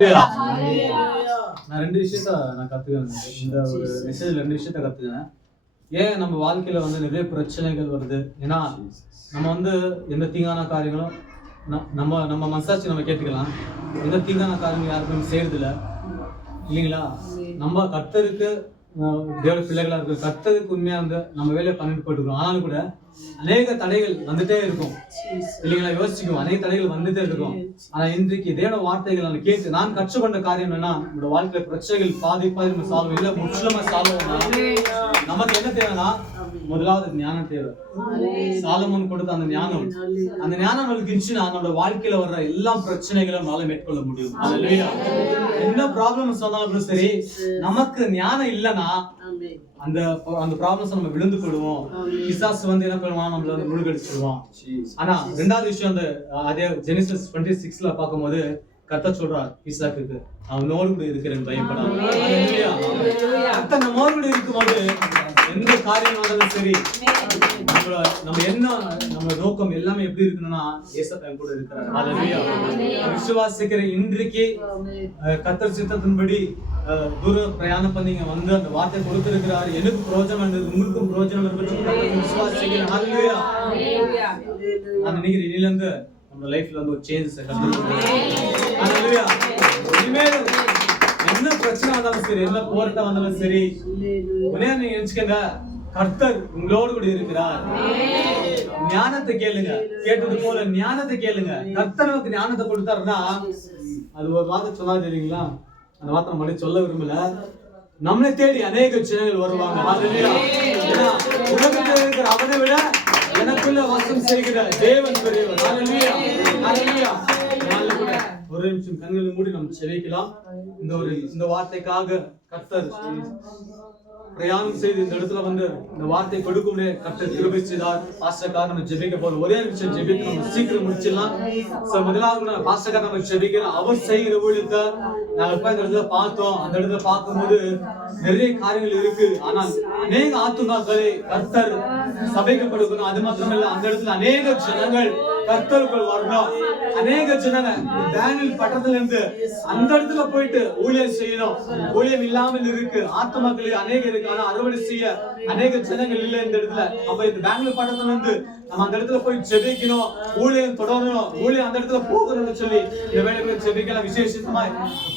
நான் 2 விஷயத்த நான் கத்துக்கிறேன். இந்த ஒரு மெசேஜ்ல 2 விஷயத்த கத்துக்கிறேன். ஏன் நம்ம வாழ்க்கையில நிறைய பிரச்சனைகள் வருது? ஏன்னா நம்ம எந்த தீங்கான காரியங்களும் நம்ம நம்ம மனசாட்சி நம்ம கேட்டுக்கலாம். எந்த தீங்கான காரியங்கள் யாருக்கும் செய்யறதில்ல இல்லைங்களா? நம்ம கர்த்தருக்கு தேவ பிள்ளைகளா இருக்கு, கர்த்தருக்கு உண்மையா நம்ம வேலையை பண்ணிட்டு போட்டுக்கிறோம். ஆனாலும் கூட அநேக தடைகள் வந்துட்டே இருக்கும் இல்லைங்களா? யோசிச்சுக்குவோம், அநேக தடைகள் வந்துட்டே இருக்கும். ஆனா இன்றைக்கு தேவ வார்த்தைகள் நான் கேட்டு நான் கற்றுக்கொண்ட காரியம் என்னன்னா, நம்மளோட வாழ்க்கையில பிரச்சனைகள் பாதி நம்ம சால்வ் இல்ல முற்றிலுமா சால்வ் நமக்கு என்ன தேவைன்னா, முதலாவது ஞானம் தேவை. சாலமோன் கொடுத்த அந்த ஞானம் நம்மளுக்கு இருந்துச்சுன்னா நம்மளோட வாழ்க்கையில வர்ற எல்லா பிரச்சனைகளும் நம்மளால மேற்கொள்ள முடியும். என்ன ப்ராப்ளம் சொன்னாலும் சரி, நமக்கு ஞானம் இல்லைன்னா அந்த ப்ராப்ளம்ஸ் நம்ம விழுந்து போடுவோம். பிசாசு என்ன பண்ணுவான், நம்மள முழுகடிச்சிடுவான். ஆனா ரெண்டாவது விஷயம் அதே ஜெனிசிஸ் 26ல பார்க்கும்போது கர்த்தர் சொல்றார் ஈசாக்குக்கு, அவனோடு கூட இருக்கிறேன், பயப்படாத. கர்த்தர் நம்மோடு கூட இருக்கும்போது எந்த காரியம் வந்தாலும் சரி, நம்ம என்ன நம்ம நோக்கம் எல்லாமே எப்படி இருக்கணும்னா ஏசப்பா கூட இருக்கிறார். ஹல்லேலூயா. விசுவாசிக்கிற இன்றைக்கு கர்த்தர் சித்தத்தின்படி தூர பிரயாணம் பண்ணி அந்த வார்த்தை கொடுத்திருக்கிறார். எனக்கு பிரயோஜனம், உங்களுக்கும் பிரயோஜனம் இருக்கு விசுவாசிக்கிறேன். ஹல்லேலூயா. நான் நினைக்கிறேன் இனியிலிருந்து நம்ம லைஃப்ல ஒரு சேஞ்சஸ் ஹல்லேலூயா. இனிமேல் என்ன பிரச்சனை வந்தாலும் சரி, என்ன போராட்டம் வந்தாலும் சரி, உடனே நீங்க நினைச்சுக்கங்க, கர்த்தர் உங்களோடு கூட இருக்கிறார். ஞானத்தை கேளுங்க, கேட்டது போல ஞானத்தை கேளுங்க. கர்த்தர் நமக்கு ஞானத்தை கொடுத்தாருன்னா, அது ஒரு வார்த்தை சொன்னா தெரியுங்களா? அந்த வார்த்தை நம்ம சொல்ல விரும்பல. நம்மளை தேடி அநேக ஜனங்கள் வருவாங்க. உலகத்தில் இருக்கிற அவனை விட எனக்குள்ள வாசம் செய்கிற தேவன் பெரியவர். ஒரு நிமிஷம் கண்களை மூடி நம்ம செவிக்கலாம். இந்த வார்த்தைக்காக கர்த்தர் பிரயாணம் செய்து இந்த இடத்துல இந்த வார்த்தை கொடுக்கும் கர்த்தர் கிருபை செய்தார். பாஸ்டர்கார் நம்ம ஜெபிக்க போறோம். ஒரே நிமிஷம் ஜெபித்து நம்ம சீக்கிரம் முடிச்சிடலாம். முதலாவது பாஸ்டர்கார் நம்ம ஜெபிக்கிறோம். அவர் செய்கிற ஊழியத்தை நாங்க இந்த இடத்துல பார்த்தோம். அந்த இடத்துல பார்க்கும்போது நிறைய காரியங்கள் இருக்கு. ஆனால் அநேக ஆத்துமாக்களை கர்த்தர் சபைக்கு கொடுக்கணும். அது மாத்திரமல்ல, அந்த இடத்துல அநேக ஜனங்கள் கர்த்தருக்குள் வரணும். அநேக ஜனங்கள் டேனியல் பட்டணத்துல இருந்து அந்த இடத்துல போயிட்டு ஊழியம் செய்யணும். ஊழியம் இல்லாமல் இருக்கு, ஆத்துமாக்கள் அநேக இருக்கு. ஆனா அறுவடை செய்ய அநேக ஜனங்கள் இல்ல இந்த இடத்துல. அப்ப இந்த பெங்களூர் பட்டணத்துல இருந்து நம்ம அந்த இடத்துல போய் ஜெபிக்கணும், ஊழியம் தொடரணும், ஊழியம் அந்த இடத்துல போகணும்னு சொல்லி இந்த வேலைகளை ஜெபிக்கலாம். விசேஷமா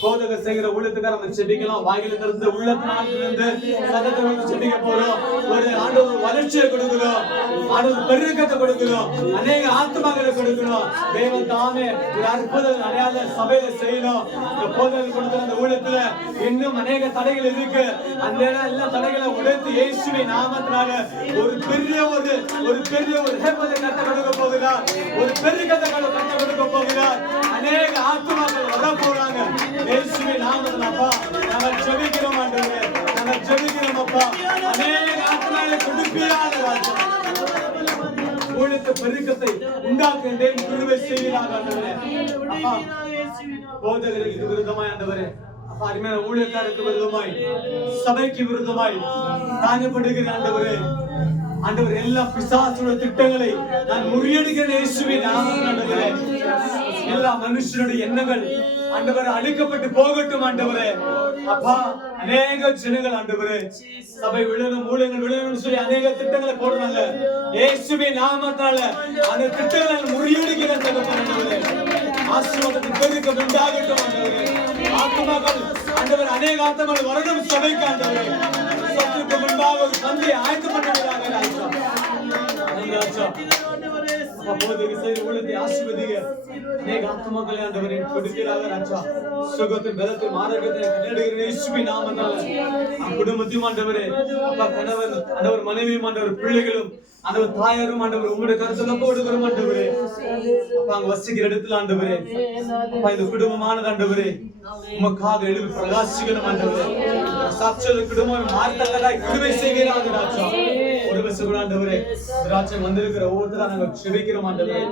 போதகர் செய்கிற ஊழியத்துக்காக நம்ம ஜெபிக்கலாம். வாயில இருந்து உள்ளத்திலிருந்து சத்தத்தை வந்து ஜெபிக்க போறோம். ஒரு ஆண்டவர் வளர்ச்சியை கொடுக்கணும், ஆண்டவர் பெருக்கத்தை கொடுக்கணும், அநேக ஆத்துமாக்களை கொடுக்கணும். தேவன் தாமே ஒரு அற்புத அடையாள சபையில செய்யணும். இந்த போதகர் கொடுத்த அந்த ஊழியத்துல இன்னும் அநேக தடைகள் இருக்கு. அந்த எல்லா தடைகளை உடைத்து இயேசுவின் நாமத்தினால ஒரு பெரிய ஒரு ஹெப்பதை கட்ட கொடுக்க போகிறார். ஒரு பெரிய கட்ட கொடுக்க போகிறார். அநேக ஆத்துமாக்கள் வர போறாங்க. இயேசுவின் நாமத்தினால அப்பா நாங்கள் ஜெபிக்கிறோம். ஆண்டவரே நாங்கள் ஜெபிக்கிறோம் அப்பா. அநேக ஆத்துமாக்களை கொடுப்பீராக ராஜா. ஊழியத்தை பெருக்கத்தை உண்டாக்க கிருபை செய்வீராக ஆண்டவரே. அப்பா போதகருக்கு விருதமாய் ஆண்டவரே, அருமையான ஊழியக்காரருக்கு விருதமாய், சபைக்கு விருதமாய் காணப்படுகிற ஆண்டவரே, ஆண்டவர் எல்லா பிசாசுடைய திட்டங்களை நான் முறியடிக்கிறேன் இயேசுவின் நாமத்தில் ஆண்டவரே. எல்லா மனுஷனுடைய எண்ணங்கள் ஆண்டவரே அழிக்கப்பட்டு போகட்டும் ஆண்டவரே. அப்பா அநேக ஜனங்கள் ஆண்டவரே சபை விழணும், ஊழியங்கள் விழணும்னு சொல்லி அநேக திட்டங்களை போடுறாங்க. இயேசுவின் நாமத்தால அந்த திட்டங்களை முறியடிக்கிறேன் ஆண்டவரே. ஆசீர்வாதத்தின் பெருக்கம் உண்டாகட்டும் ஆண்டவரே. ஆத்துமாக்கள் ஆண்டவர் அநேக ஆத்துமாக்கள் வரணும் சபைக்கு ஆண்டவரே. சத்துருக்கு முன்பாக ஒரு சந்தையை ஆயத்தம் பண்ணுகிறாங்க ராஜா. ராஜா அப்போது செய்து உள்ளத்தை ஆசீர்வதிங்க. அநேக ஆத்துமாக்களை ஆண்டவரே கொடுக்கிறாங்க ராஜா. சுகத்தின் பலத்தின் ஆரோக்கியத்தை கட்டளையிடுகிற இயேசுவின் நாமத்தால குடும்பத்தையும் ஆண்டவரே, அப்பா கணவன் ஆண்டவர் மனைவியும் ஆண்டவர் பிள்ளைகளும் ஆண்டவர் தாயாரும் ஆண்டவர் உங்களுடைய கருத்துல போடுகிறோம் ஆண்டவரே. அப்பா அங்க வசிக்கிற இடத்துல ஆண்டவரே, அப்பா இந்த குடும்பமானது ஆண்டவரே உமக்காக எழுப்பி பிரகாசிக்கணும் ஆண்டவரே. சாட்சிய குடும்பம் மாற்றங்களாய் கிருபை செய்கிறாங்க ராஜா. ஒரு வருஷம் ஆண்டவரே ராஜா வந்திருக்கிற ஒவ்வொருத்தரா நாங்கள் செபிக்கிறோம் ஆண்டவரே.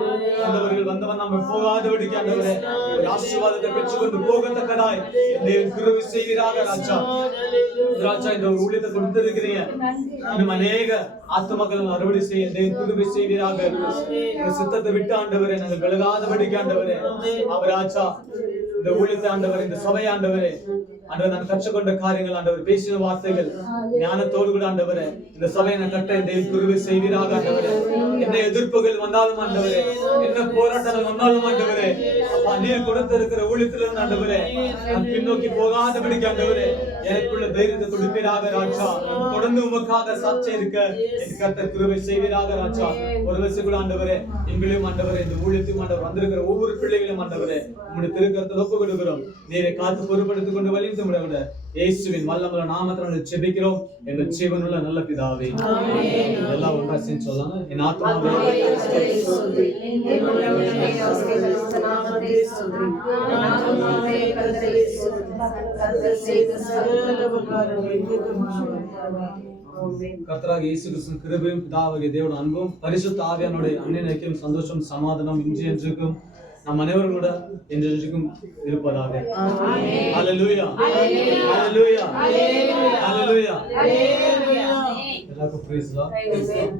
ஆண்டவர்கள் வந்தவன் நம்ம போகாதபடிக்கு ஆண்டவரே ஒரு ஆசீர்வாதத்தை பெற்றுக்கொண்டு போகத்தக்கதாய் என்னை கிருபை செய்கிறாங்க ராஜா. ராஜா இந்த ஒரு ஊழியத்தை கொடுத்திருக்கிறீங்க. இன்னும் அநேக ஆத்துமக்கள் அறுவடை செய்ய கிருபை செய்வீராக. சித்தத்தை விட்டு ஆண்டவரே நாங்கள் விலகாதபடிக்கு ஆண்டவரே அவர் ராஜா இந்த ஊழியத்தை ஆண்டவர், இந்த சபை ஆண்டவரே, ஆண்டவர் நான் கற்றுக்கொண்ட காரியங்கள் ஆண்டவர், பேசின வார்த்தைகள் ஞானத்தோடு கூட ஆண்டவரே, இந்த சபையை நான் கட்ட தெய்வ கிருபை செய்வீராக ஆண்டவரே. என்ன எதிர்ப்புகள் வந்தாலும் ஆண்டவரே, என்ன போராட்டங்கள் வந்தாலும் ஆண்டவரே, அப்பா நீர் கொடுத்திருக்கிற ஊழியத்திலிருந்து ஆண்டவரே நான் பின்னோக்கி போகாதபடிக்கு ஆண்டவரே எனக்குள்ள தைரியத்தை கொடுப்பீராக ராஜா. தொடர்ந்து உமக்காக சாட்சி இருக்க என் கர்த்தர் கிருபை செய்வீராக ராஜா. ஒரு வருஷம் கூட ஆண்டவரே எங்களையும் ஆண்டவரே, இந்த ஊழியத்தையும் ஆண்டவர், வந்திருக்கிற ஒவ்வொரு பிள்ளைகளும் ஆண்டவரே உங்களுடைய திருக்கரத்தில் ஒப்பு கொடுக்கிறோம். நீரை காத்து பொறுப்படுத்திக் கொண்டு வலிந்து விட இயேசுவின் வல்லமையுள்ள நாமத்தில் ஜெபிக்கிறோம் எங்கள் ஜீவனுள்ள நல்ல பிதாவே. எல்லாம் ஒன்றா சேர்ந்து சொல்லலாம். என் ஆத்மாவே கர்த்தராகிய இயேசு கிறிஸ்துவின் கிருபையும் பிதாவாகிய தேவனுடைய அன்பும் பரிசுத்த ஆவியானுடைய அன்பின் ஐக்கியம் சந்தோஷம் சமாதானம் இன்று என்றுக்கும் நம் அனைவரோட என்றென்றுக்கும் இருப்பதாக. ஹல்லேலூயா ஹல்லேலூயா ஹல்லேலூயா. எல்லாருக்கும் பிரைஸ் தி லார்ட்.